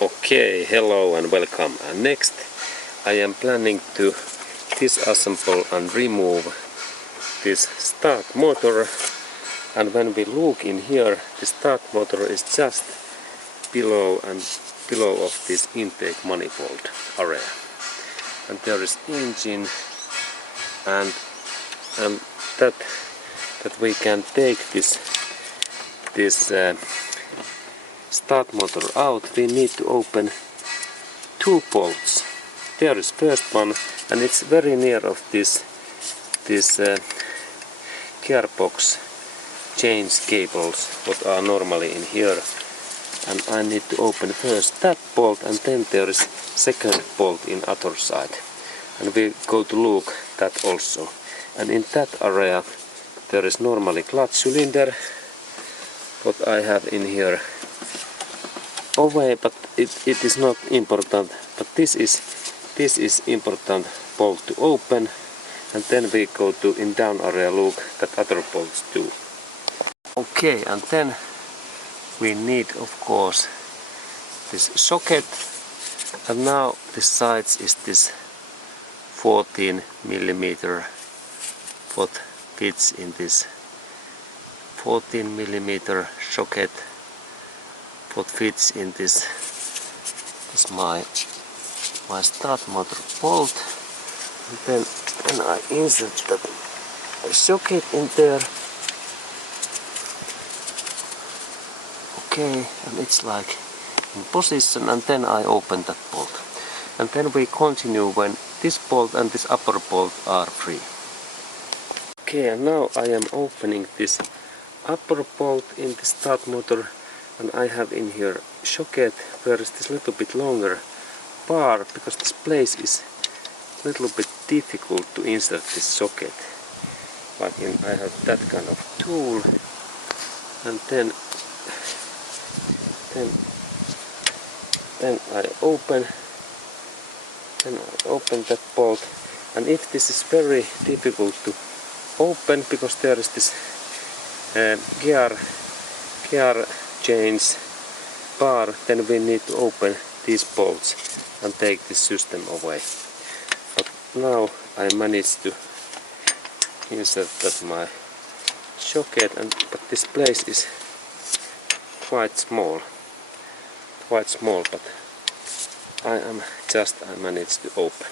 Okay, hello and welcome. And next I am planning to disassemble and remove this start motor, and when we look in here, the start motor is just below of this intake manifold area, and there is engine, and that we can take this start motor out. We need to open two bolts. There is first one, and it's very near of this gearbox change cables what are normally in here, and I need to open first that bolt, and then there is second bolt in other side, and we go to look that also. And in that area there is normally clutch cylinder what I have in here away, but it is not important, but this is important bolt to open, and then we go to in down area look that other bolts too. Okay, and then we need of course this socket, and now the size is this 14 millimeter what fits in this 14 millimeter socket what fits in this my start motor bolt, and then I insert that socket in there. Okay, and it's like in position, and then I open that bolt, and then we continue when this bolt and this upper bolt are free. Okay, and now I am opening this upper bolt in the start motor, and I have in here socket where is this little bit longer bar, because this place is a little bit difficult to insert this socket, but I have that kind of tool, and then I open that bolt. And if this is very difficult to open because there is this gear change bar, then we need to open these bolts and take this system away. But now I managed to insert that my socket, but this place is quite small, but I managed to open.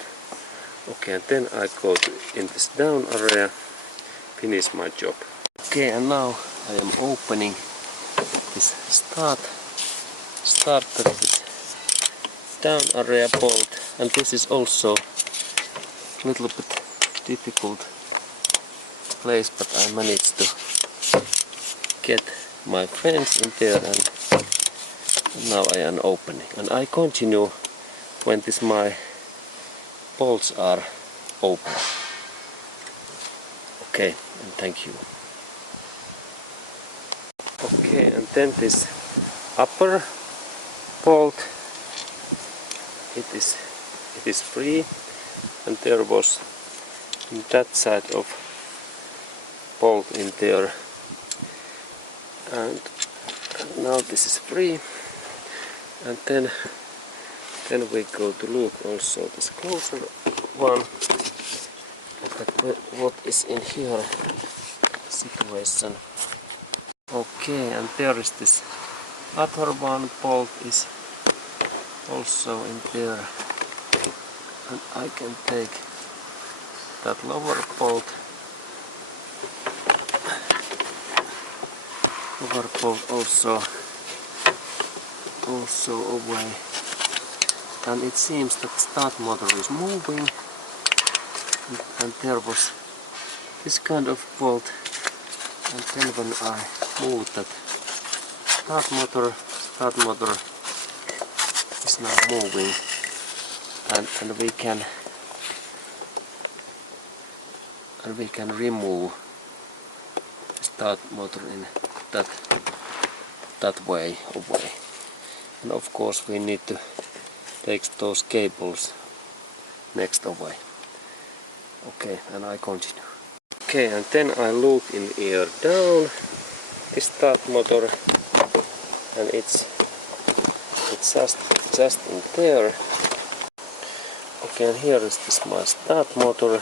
Okay, and then I go in this down area, finish my job. Okay, and now I am opening this starter with down area bolt, and this is also a little bit difficult place, but I managed to get my friends in there, and now I am opening, and I continue when my bolts are open. Okay, and thank you. Okay, and then this upper bolt, it is free, and there was in that side of bolt in there, and now this is free, and then we go to look also this closer one, what is in here situation. Okay, and there is this other one bolt is also in there, and I can take that lower bolt also away, and it seems that the start motor is moving, and there was this kind of bolt, and then when I move that start motor is now moving, and we can remove the start motor in that way away. And of course we need to take those cables next away. Okay, and I continue. Okay, and then I look in here down the start motor, and it's It's just in there. Okay, and here is this my start motor.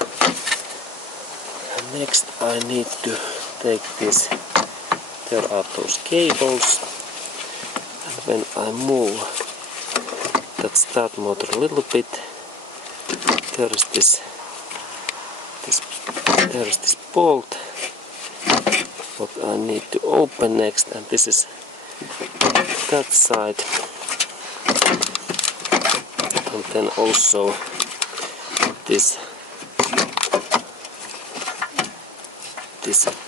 And next I need to take this. There are those cables. And when I move that start motor a little bit, there is this bolt what I need to open next, and this is that side, and then also this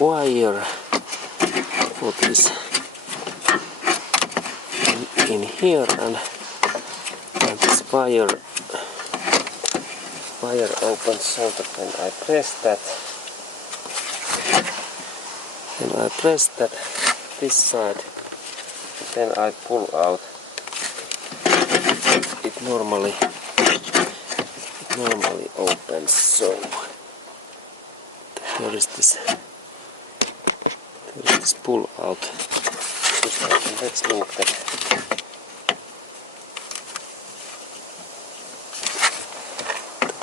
wire what is in here, and this wire opens so that when I press that, this side, then I pull out. It normally opens. So there is this pull out. Let's look at.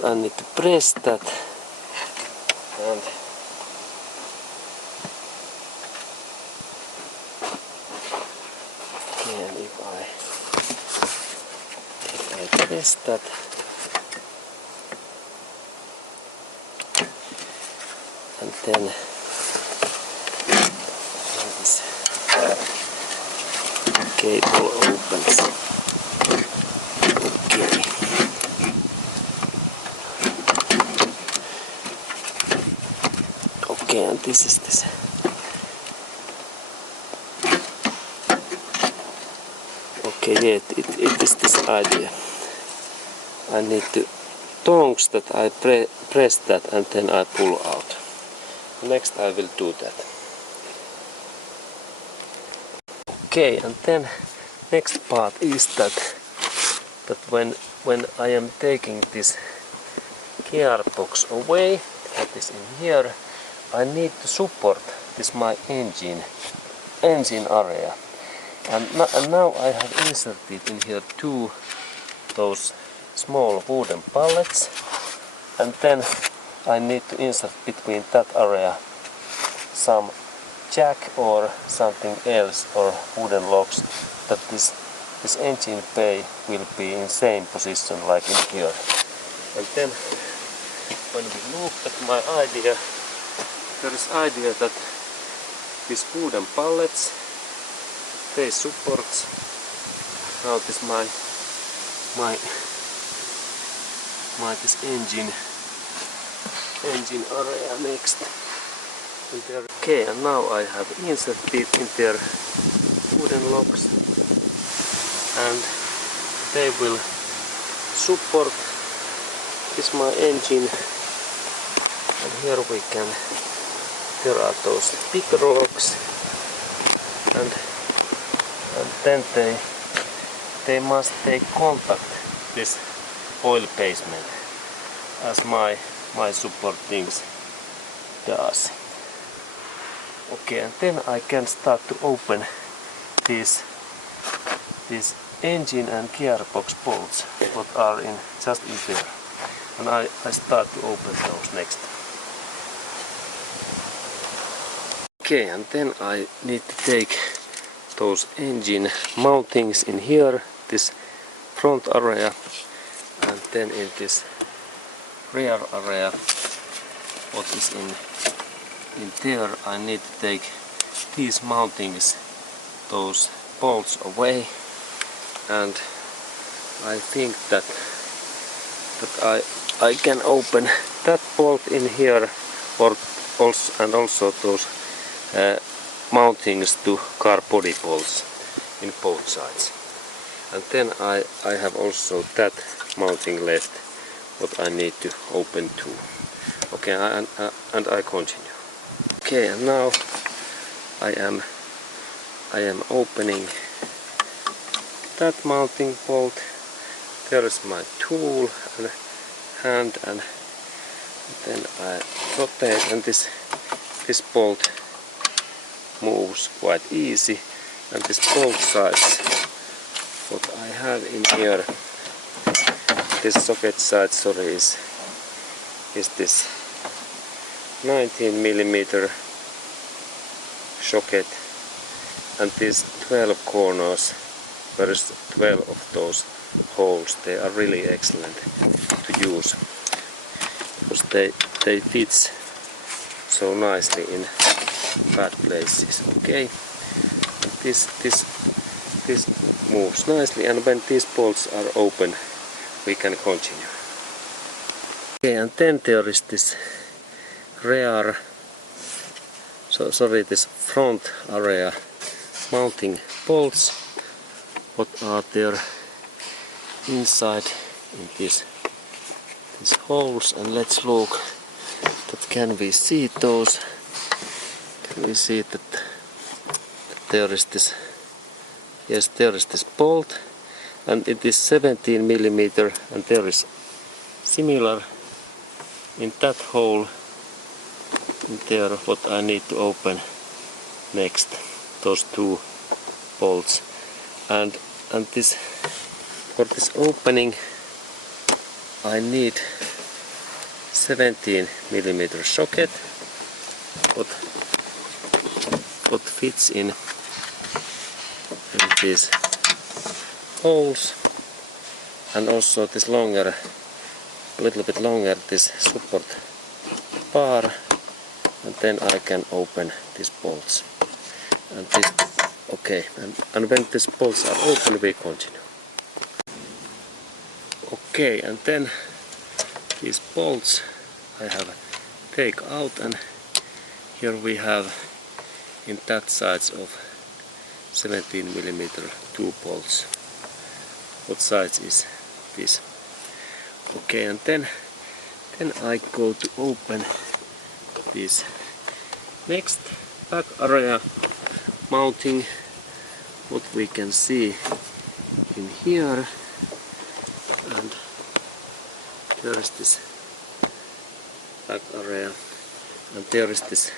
I need to press that, and again if I press that, and then this cable opens. Okay, and this is this. Okay, yeah, it is this idea. I need to tongs that I press that, and then I pull out. Next I will do that. Okay, and then next part is that when I am taking this gearbox away, that is in here, I need to support this my engine area, and now I have inserted in here two those small wooden pallets, and then I need to insert between that area some jack or something else, or wooden locks, that this engine bay will be in same position like in here. And then when we look at my idea, there is idea that these wooden pallets, they support now this my this engine area next. And there, okay, and now I have inserted in there wooden locks, and they will support this my engine. And here we can. There are those big rocks, and then they must take contact this oil basement as my support things does. Okay, and then I can start to open these engine and gearbox bolts what are just in there, and I start to open those next. Okay, and then I need to take those engine mountings in here, this front area, and then in this rear area what is in there, I need to take these mountings, those bolts away, and I think that I can open that bolt in here, or also those mountings to car body bolts in both sides. And then I have also that mounting left what I need to open too. Okay, and I continue. Okay, and now I am opening that mounting bolt. There is my tool and hand, and then I rotate, and this bolt moves quite easy, and this bolt size what I have in here, this socket side, sorry, is this 19mm socket, and these 12 corners, there is 12 of those holes. They are really excellent to use because they fit so nicely in bad places. Okay, and this moves nicely, and when these bolts are open we can continue. Okay, and then there is this rear, this front area mounting bolts, what are there inside in these holes, and let's look that can we see those. Can we see that there is this, yes, there is this bolt, and it is 17mm, and there is similar in that hole in there what I need to open next, those two bolts, and this, for this opening I need 17mm socket what fits in these holes, and also this longer, a little bit longer, this support bar, and then I can open these bolts. And this, okay, and when these bolts are open we continue. Okay, and then these bolts I have take out, and here we have in that size of 17mm 2 bolts. What size is this? Okay, and then I go to open this next back area mounting, what we can see in here, and there is this back area, and there is this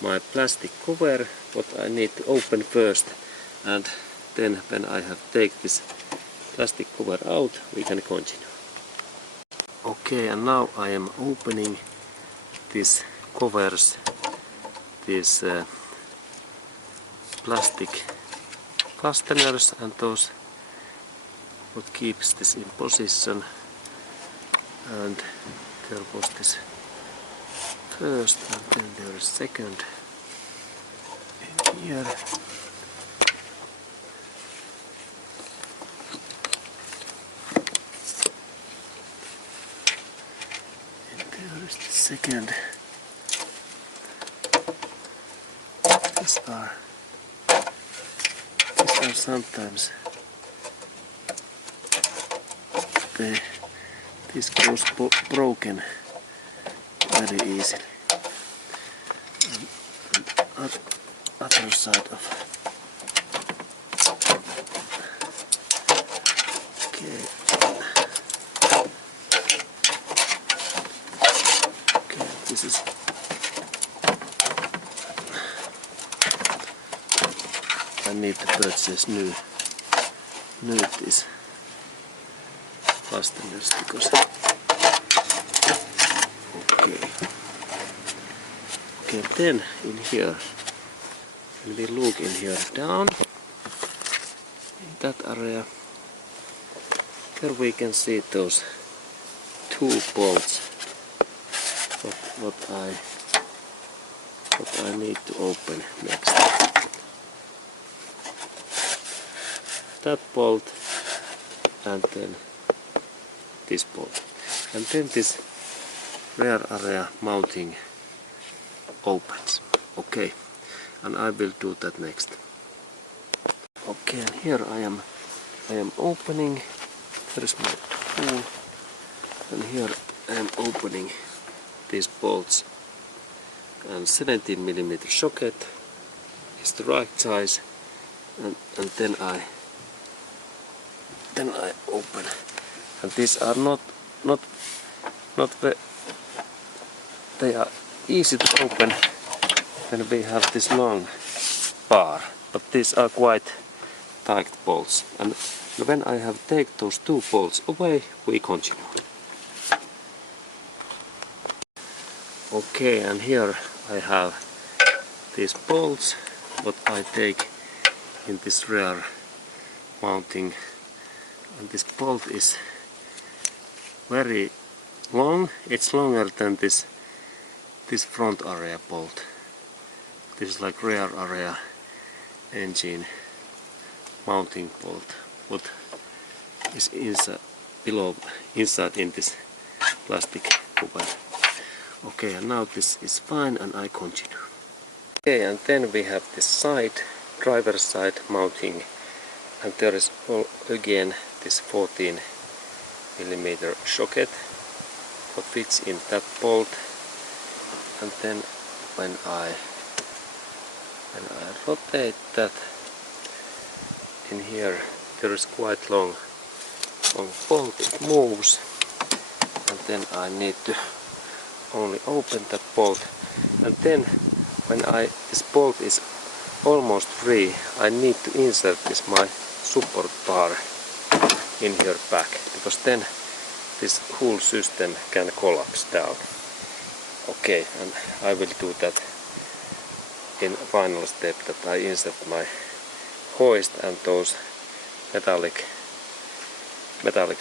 my plastic cover what I need to open first, and then when I have take this plastic cover out we can continue. Okay, and now I am opening these covers, these plastic fasteners, and those what keeps this in position, and there was this first, and then there is second in here. And there is the second. These are sometimes this goes broken very easily. And other side of, okay, this is, I need to purchase new these fasteners because, okay, then in here, when we look in here down in that area, there we can see those 2 bolts what I need to open next. That bolt, and then this bolt, and then this rear area mounting opens. Okay, and I will do that next. Okay, and here I am opening. There is my tool, and here I am opening these bolts, and 17mm socket is the right size, and then I open, and these are not they are easy to open when we have this long bar, but these are quite tight bolts, and And when I have taken those 2 bolts away, we continue. Okay, and here I have these bolts what I take in this rear mounting, and this bolt is very long. It's longer than this front area bolt. This is like rear area engine mounting bolt what is inside in this plastic cover. Okay, and now this is fine and I continue. Okay, and then we have this side, driver side mounting, and there is again this 14 millimeter socket what fits in that bolt. And then when I rotate that in here, there is quite long bolt, it moves, and then I need to only open that bolt, and then when this bolt is almost free, I need to insert this my support bar in here back, because then this whole system can collapse down. Okay, and I will do that in final step, that I insert my hoist and those metallic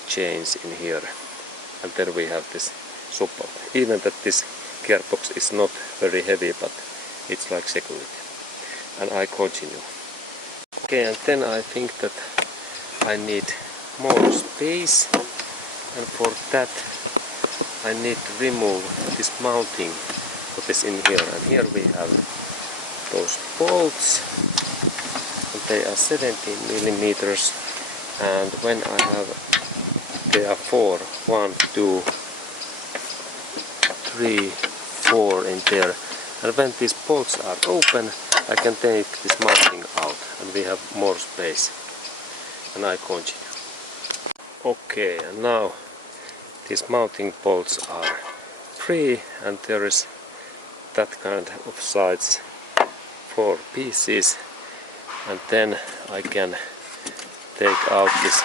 chains in here, and then we have this support. Even that this gearbox is not very heavy, but it's like security. And I continue. Okay, and then I think that I need more space, and for that I need to remove this mounting what is in here. And here we have those bolts, and they are 17 millimeters, and when I have, there are 4, 1, 2, 3, 4 in there, and when these bolts are open, I can take this mounting out and we have more space, and I continue. Okay, and now these mounting bolts are free, and there is that kind of size 4 pieces, and then I can take out this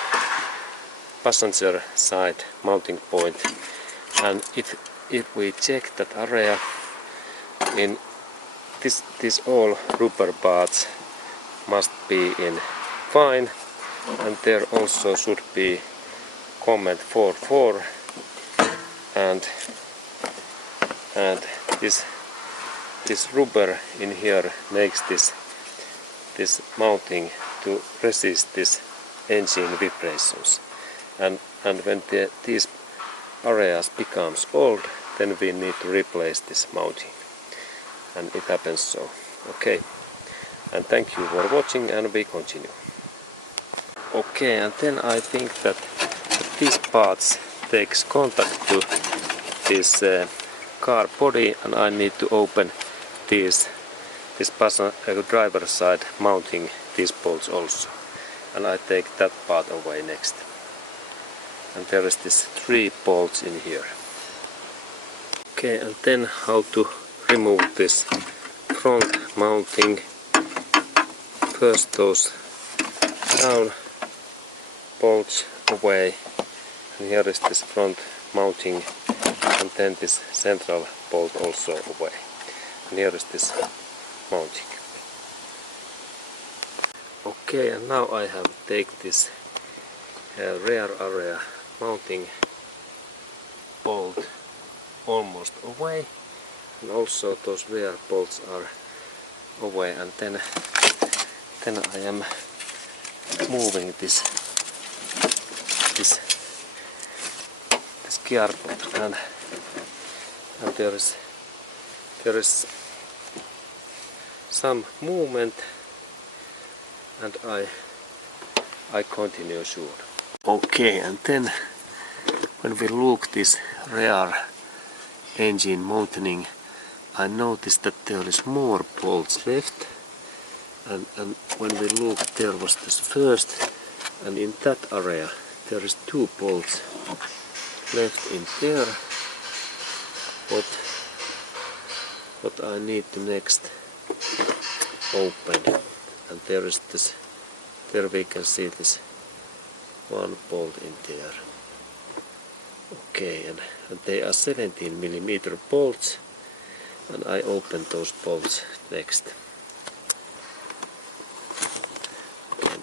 passenger side mounting point. And if we check that area, in this all rubber parts must be in fine, and there also should be comment 4 and this rubber in here makes this mounting to resist this engine vibrations, and when these areas becomes old, then we need to replace this mounting, and it happens so. Okay, and thank you for watching, and we continue. Okay, and then I think that these parts takes contact to this car body, and I need to open this driver side mounting these bolts also, and I take that part away next. And there is this 3 bolts in here. Okay, and then how to remove this front mounting. First those down bolts away, and here is this front mounting, and then this central bolt also away, and here is this mounting. Okay, and now I have take this rear area mounting bolt almost away, and also those rear bolts are away, and then I am moving this gearbox, and there is some movement, and I continue soon. Okay, and then when we look this rear engine mounting, I noticed that there is more bolts left, and when we look, there was this first, and in that area there is 2 bolts left in there. What I need to next open, and there is this, there we can see this one bolt in there. Okay, and they are 17mm bolts, and I open those bolts next. And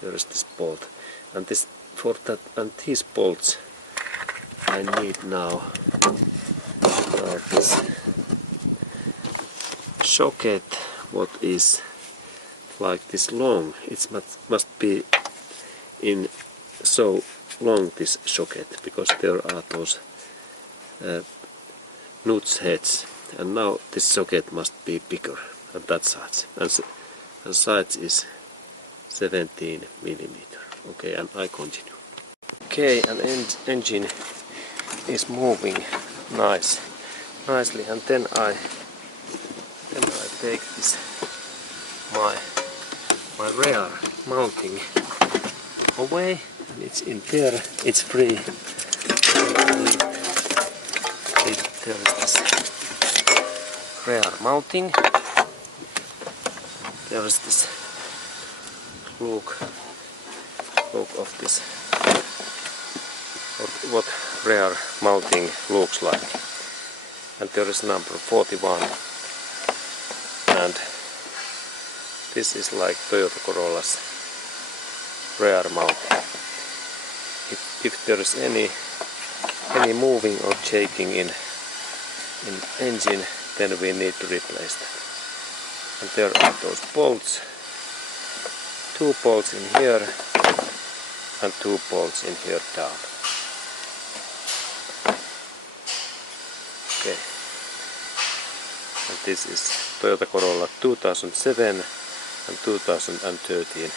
there is this bolt, and these bolts I need now this socket, what is like this long. It must be in so long, this socket, because there are those nuts heads, and now this socket must be bigger on that side, and size is 17mm. Okay, and I continue. Okay, and engine is moving nicely, and then I take this my rear mounting away, and it's in there. It's free. There is this rear mounting. There is this look of this, what rear mounting looks like, and there is number 41, and this is like Toyota Corolla's rear mounting. If there is any moving or shaking in engine, then we need to replace that. And there are those bolts, 2 bolts in here and 2 bolts in here down. Okay, and this is Toyota Corolla 2007 and 2013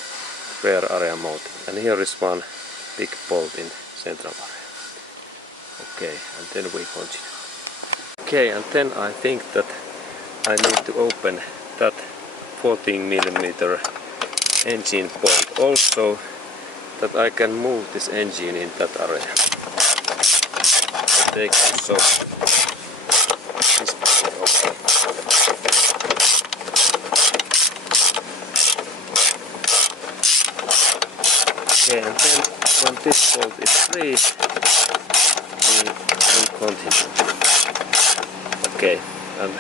rear area mounting, and here is one big bolt in central area. Okay, and then we continue. Okay, and then I think that I need to open that 14mm engine bolt also, that I can move this engine in that area. I take also this bolt open. Okay, and then when this bolt is free, we will continue. Okay, and